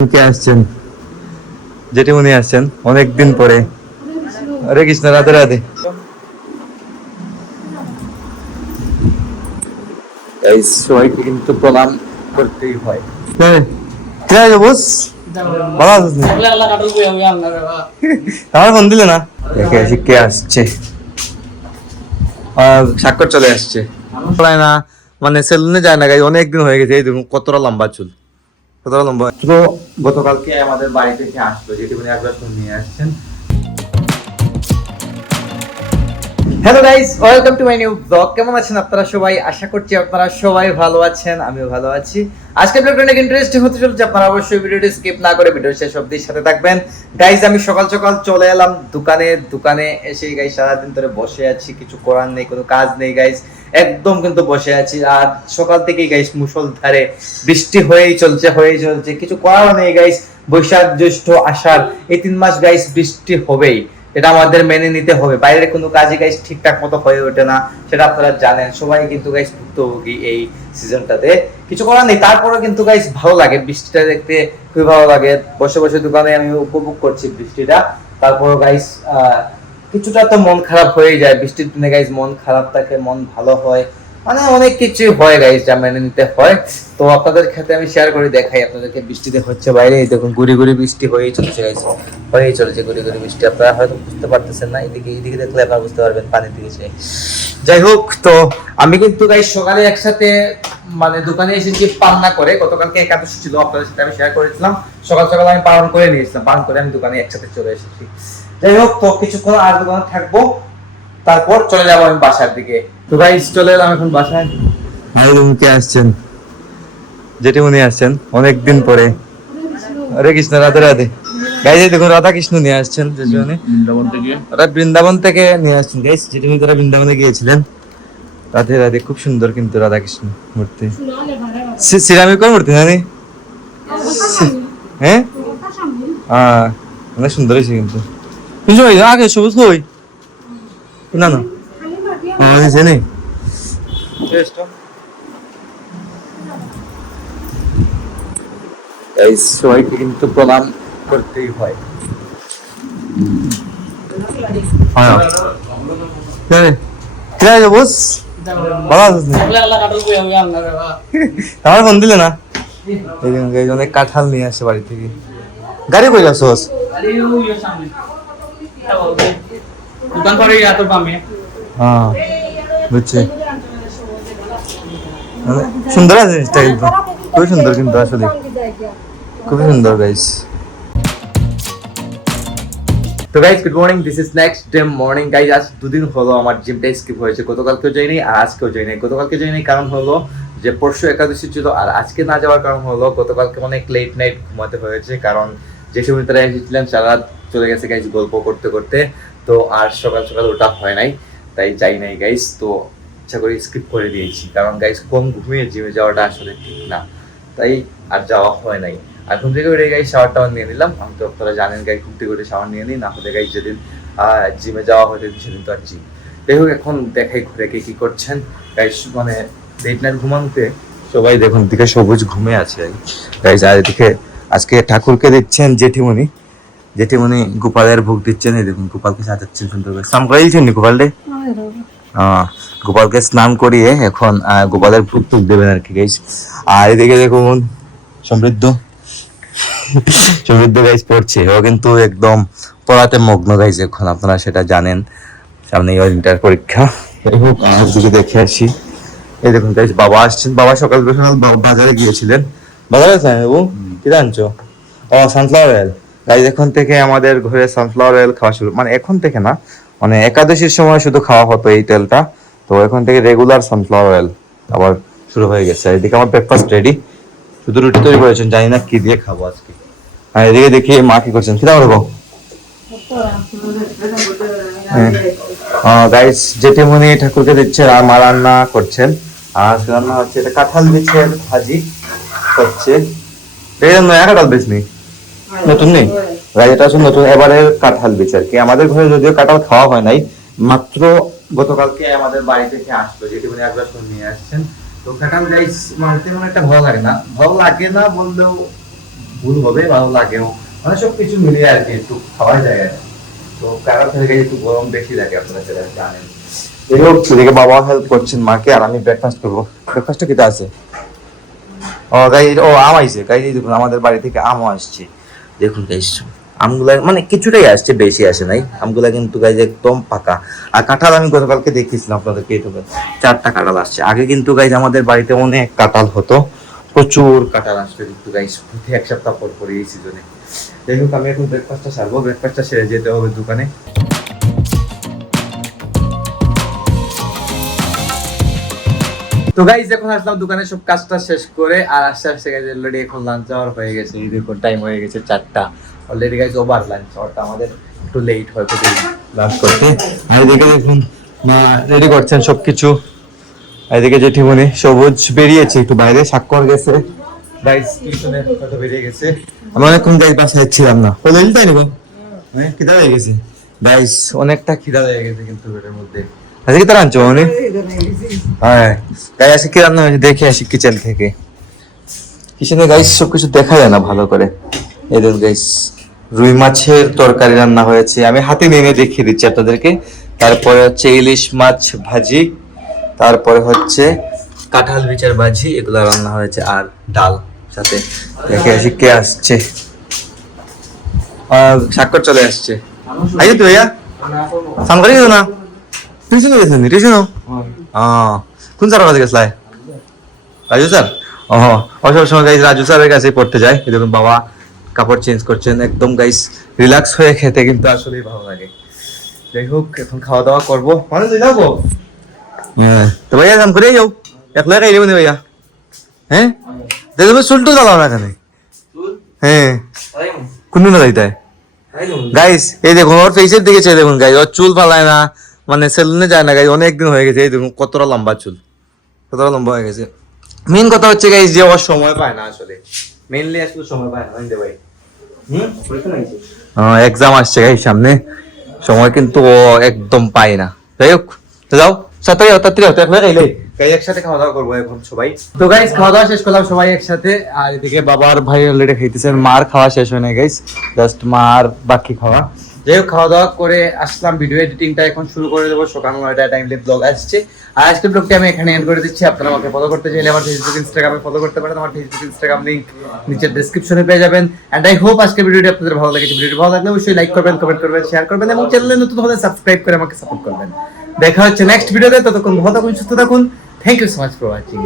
কে আসছেন? জেঠিমনি আসছেন অনেকদিন পরে। হরে কৃষ্ণ, রাধে রাধে। সবাইকে কিন্তু প্রণাম করতেই হয়। বস ভালো আছিস? আমার ফোন দিলে না, দেখে আসি কে আসছে। স্বাক্ষর চলে আসছে না, মানে সেলুনে যায় না গাই, অনেকদিন হয়ে গেছে। এই দেখুন কতটা লম্বা চুল, কতটা লম্বা। তো গতকালকে আমাদের বাড়ি থেকে আসলো, যেটুকুনি একবার নিয়ে আসছেন। Hello guys, welcome to my new blog. কেমন আছেন আপনারা সবাই? আশা করছি আপনারা সবাই ভালো আছেন, আমিও ভালো আছি। আজকে ব্লগটা অনেক ইন্টারেস্টিং হতে চলেছে, আপনারা অবশ্যই ভিডিওটি স্কিপ না করে ভিডিও শেষ অবধি সাথে থাকবেন। গাইস আমি সকাল সকাল চলে এলাম দোকানে এসে গাইস সারাদিন ধরে বসে আছি, কিছু করার নেই, কোনো কাজ নেই গাইস, একদম কিন্তু বসে আছি। আর সকাল থেকেই গাইস মুষলধারে বৃষ্টি হয়েই চলছে, কিছু করার নেই গাইস। বৈশাখ জ্যৈষ্ঠ আষাঢ় এই 3 মাস গাইস বৃষ্টি হবেই, এটা আমাদের মেনে নিতে হবে। বাইরে কোনো কাজে গাইস ঠিকঠাক মতো হয়ে ওঠে না, সেটা আপনারা জানেন। সবাই কিন্তু গাইস ভুক্তভোগী এই সিজনটাতে, কিছু করার নেই। তারপরেও কিন্তু গাইস ভালো লাগে বৃষ্টিটা দেখতে, খুবই ভালো লাগে। বসে বসে দোকানে আমি উপভোগ করছি বৃষ্টিটা। তারপর গাইস কিছুটা তো মন খারাপ হয়ে যায় বৃষ্টির দিনে গাইস, মন খারাপ থাকে, মন ভালো হয়, মানে অনেক কিছু হয় গাইস, যা মেনে নিতে হয়। তো আপনাদের ক্ষেত্রে আমি শেয়ার করে দেখাই আপনাদেরকে। বৃষ্টিতে হচ্ছে বাইরে, দেখুন গুড়ি গুড়ি বৃষ্টি হয়েই চলছে গাইস, হয়েই চলেছে গুড়ি গুড়ি বৃষ্টি। আপনারা হয়তো বুঝতে পারতেছেন না, এদিকে দেখলে আপনারা বুঝতে পারবেন পানির দিকে চাই। যাই হোক, তো আমি কিন্তু গাইস সকালে একসাথে মানে দোকানে এসেছি পান্না করে। গতকালকে একাদশী ছিল, আপনাদের সাথে আমি শেয়ার করেছিলাম। সকাল সকাল আমি পালন করে নিয়েছিলাম, পালন করে আমি দোকানে একসাথে চলে এসেছি। যাই হোক, তো কিছুক্ষণ আর দোকানে থাকবো, তারপর চলে যাবো আমি বাসার দিকে। তো গাইস চলে এলাম এখন বাসায়। ভাই কে আসছেন? জেঠিমনি আসছেন অনেকদিন পরে। হরে কৃষ্ণ, রাধে রাধে। গাইস এই দেখুন রাধা কৃষ্ণ নিয়ে আসছেন জেঠিমনি বৃন্দাবন থেকে নিয়ে আসছেন গাইস। জেঠিমনি তারা বৃন্দাবনে গিয়েছিলেন। রাধে রাধে, খুব সুন্দর কিন্তু রাধা কৃষ্ণ মূর্তি, সিরামিকের মূর্তি জানি। হ্যাঁ অনেক সুন্দর হয়েছে কিন্তু। আগে সবুজ কই না না জানি। সবাইকে কিন্তু প্রণাম করতেই হয়। আমার ফোন দিলে না, অনেক কাঁঠাল নিয়ে আসে বাড়ি থেকে। গাড়ি কই যাচ্ছস? হ্যাঁ বুঝছি, সুন্দর আছে জিনিসটা কিন্তু, খুবই সুন্দর কিন্তু, আসলে খুবই সুন্দর গাইস। তো guys good morning, this is next day morning guys. আজ দুদিন হলো আমার জিমটা স্কিপ হয়েছে, গতকালকেও যাই নাই আর আজকেও যাই নাই। গতকালকে যাই নাই কারণ হলো যে পরশু একাদশী ছিল, আর আজকে না যাওয়ার কারণ হলো গতকালকে অনেক লেট নাইট ঘুমাতে হয়েছে, কারণ যে সময় তারা এসেছিলেন সারা চলে গেছে গাইস গল্প করতে করতে। তো আর সকাল সকাল ওটা হয় নাই, তাই যাই নাই গাইস। তো ইচ্ছা করে স্কিপ করে দিয়েছি, কারণ গাইস কম ঘুমিয়ে জিমে যাওয়াটা আসলে ঠিক না, তাই আর যাওয়া হয় নাই। আর ঘুম থেকে উঠে গাইস শাওয়ার টাওয়ার নিয়ে নিলাম। আমি তো আপনারা জানেন গাইস ঘুম থেকে উঠে শাওয়ার নিয়ে নিই, না হলে গাইস যেদিন জিমে যাওয়া হতো সেদিন তো আর জিম। যাই হোক, এখন দেখাই ঘুরে কে কি করছেন গাইস। মানে লেট নাইট ঘুমাতে সবাই দেখুন দিকে সবুজ ঘুমে আছে গাইস। আর এদিকে আজকে ঠাকুরকে দিচ্ছেন জেঠিমনি গোপালের ভোগ দিচ্ছেন। এই দেখুন গোপালকে সাজাচ্ছেন সুন্দর করে। স্নান করাইছেন নি গোপালকে? গোপালকে স্নান করিয়ে এখন গোপালের ভোগ টুক দেবেন আর কি গাইস। আর এদিকে দেখুন সমৃদ্ধ গাইস পড়ছে, ও কিন্তু একদম পড়াতে মগ্ন গাইস এখন, আপনারা সেটা জানেন। সামনে ইন্টার পরীক্ষা। যাই হোক দিকে দেখে আসি। এই দেখুন গাইস বাবা আসছেন, বাবা সকাল সকাল বাজারে গিয়েছিলেন। বাজারে বাবু কি জানছো? সানফ্লাওয়ার অয়েল গাইস, এখন থেকে আমাদের ঘরে সানফ্লাওয়ার অয়েল খাওয়া শুরু, মানে এখন থেকে না, মানে একাদশীর সময় শুধু খাওয়া হতো এই তেলটা, তো এখন থেকে রেগুলার সানফ্লাওয়ার অয়েল আবার শুরু হয়ে গেছে। এদিকে আমার ব্রেকফাস্ট রেডি, শুধু রুটি তৈরি করেছেন, জানি না কি দিয়ে খাবো আজকে। আর এদিকে দেখি মা কি করছেন, কি দাও গাইস। জেঠিমনি ঠাকুরকে দিচ্ছে আর মা রান্না করছেন। আর রান্না হচ্ছে এটা কাঁঠাল বিচের ভাজি হচ্ছে। নয়া কাঁঠাল বিচ নেই, নতুন নেই গাইস, এটা হচ্ছে নতুন এবারের কাঁঠাল বিচ আর কি। আমাদের ঘরে যদিও কাঁঠাল খাওয়া হয় নাই, মাত্র গতকালকে আমাদের বাড়ি থেকে আসলো, জেঠিমনি একবার নিয়ে আসছেন। তো কাঁঠাল গাইস মারতে মানে একটা ভালো লাগে না বললেও ভুল হবে ভালো লাগেও, মানে সবকিছু মিলিয়ে আর কি একটু খাওয়ার জায়গা নেই। তো কারণ থেকে একটু গরম বেশি লাগে, আপনারা সেটা জানেন। এই হোক, এদিকে বাবা হেল্প করছেন মাকে, আর আমি ব্রেকফাস্ট করবো। ব্রেকফাস্টটা কিটা আছে? ও গাই, ও আম আইছে গাই, দেখুন আমাদের বাড়ি থেকে আমও আসছে। দেখুন গাইস, আমগুলা মানে কিছুটাই আসছে, বেশি আসে নাই। আমগুলা কিন্তু গাইজ একদম পাকা। আর কাঁঠাল আমি গতকালকে দেখিয়েছিলাম আপনাদেরকে, ইউটিউবে 4টা কাঁঠাল আসছে। আগে কিন্তু গাইজ আমাদের বাড়িতে অনেক কাঁঠাল হতো, প্রচুর কাঁঠাল আসতো কিন্তু গাইজ, প্রতি 1 সপ্তাহ পর পর এই সিজনে। যাই হোক, আমি এখন ব্রেকফাস্টটা সারবো, ব্রেকফাস্টটা সেরে যেতে হবে দোকানে। তো গাইজ এখন আসলাম দোকানে সব কাজটা শেষ করে, আর আস্তে আস্তে গাইজ অলরেডি এখন লাঞ্চ আওয়ার হয়ে গেছে। এই দেখুন টাইম হয়ে গেছে 4টা অলরেডি গাইজ, ওভার লাঞ্চ আওয়ারটা আমাদের একটু লেট হয় লাঞ্চ করতে। আর এদিকে দেখুন মা রেডি করছেন সবকিছু। এদিকে জেঠিমনি সবুজ বেরিয়েছে একটু বাইরে, স্বাক্ষর গেছে গাইজ, টিউশনে হয়তো বেরিয়ে গেছে। আমি অনেকক্ষণ গাইজ বাসায় ছিলাম না, বলে তাই না, হ্যাঁ খিদা হয়ে গেছে গাইজ, অনেকটা খিদা হয়ে গেছে কিন্তু এর মধ্যে। আজকে তো রাঁধছো অনেক, হ্যাঁ গাই আজকে কি রান্না হয়েছে দেখে আসি কিচেন থেকে। কিচেনে গাইস সবকিছু দেখা যায় না ভালো করে। এই দেখুন গাইস, রুই মাছের তরকারি রান্না হয়েছে, আমি হাতে নিয়ে দেখিয়ে দিচ্ছি আপনাদেরকে। তারপরে হচ্ছে ইলিশ মাছ ভাজি, তারপরে হচ্ছে কাঁঠাল বিচার ভাজি, এগুলো রান্না হয়েছে, আর ডাল সাথে। দেখে আসি কে আসছে। স্বাক্ষর চলে আসছে। আইছো তো ভাইয়া, সাম করি না টিউশন গেছেন? টিউশন কোন স্যার কাছে গেছলাই? রাজু স্যার? সব সময় গাইস রাজু স্যারের কাছে পড়তে যায়। এই দেখুন বাবা কাপড় চেঞ্জ করছেন, একদম গাইস রিল্যাক্স হয়ে খেতে কিন্তু আসলেই ভালো লাগে। যাই হোক, এখন খাওয়া দাওয়া করবো। মানে তুই যাবো? হ্যাঁ তো ভাইয়া কাম করে যাও, একলা খাইলে মানে ভাইয়া। হ্যাঁ দেখবে চুলটু জ্বালাও না এখানে। হ্যাঁ কোন না যাইতায় গাইস, এই দেখুন ওর ফেসের দিকে চেয়ে দেখুন গাইস, ওর চুল ফালায় না, মানে সেলুনে যায় না গাইস, অনেকদিন হয়ে গেছে। এই দেখুন কতটা লম্বা চুল, কতটা লম্বা হয়ে গেছে। মেইন কথা হচ্ছে গাইস যে ওর সময় পায় না আসলে, মেইনলি আসলে সময় পায় না ভাই। এক্সাম আসছে গাইস সামনে, সময় কিন্তু ও একদম পায় না। যাই হোক, তো যাও তাড়াতাড়ি হতে খাইলে গাইস একসাথে খাওয়া দাওয়া করবো এখন সবাই। তো গাইস খাওয়া দাওয়া শেষ করলাম সবাই একসাথে, আর এদিকে বাবার ভাই অলরেডি খাইতেছেন, মার খাওয়া শেষ হয় না গাইস, জাস্ট মার বাকি খাওয়া। যাই হোক, খাওয়া দাওয়া করে আসলাম, ভিডিও এডিটিংটা এখন শুরু করে দেবো। সকাল 9টায় টাইমলি ব্লগ আসছে, আর আজকের ব্লগটি আমি এখানে এন্ড করে দিচ্ছি। আপনারা আমাকে ফলো করতে চাইলে আমার ফেসবুক ইনস্টাগ্রামে ফলো করতে পারেন, আমার ফেসবুক ইনস্টাগ্রাম লিংক নিচের ডেসক্রিপশনে পেয়ে যাবেন। এন্ড আই হোপ আজকের ভিডিওটি আপনাদের ভালো লেগেছে। ভিডিওটি ভালো লাগলে অবশ্যই লাইক করবেন, কমেন্ট করবেন, শেয়ার করবেন, এবং চ্যানেলে নতুন হলে সাবস্ক্রাইব করে আমাকে সাপোর্ট করবেন। দেখা হচ্ছে নেক্সট ভিডিওতে, ততক্ষণ ভালো থাকুন, সুস্থ থাকুন। Thank you so much for watching.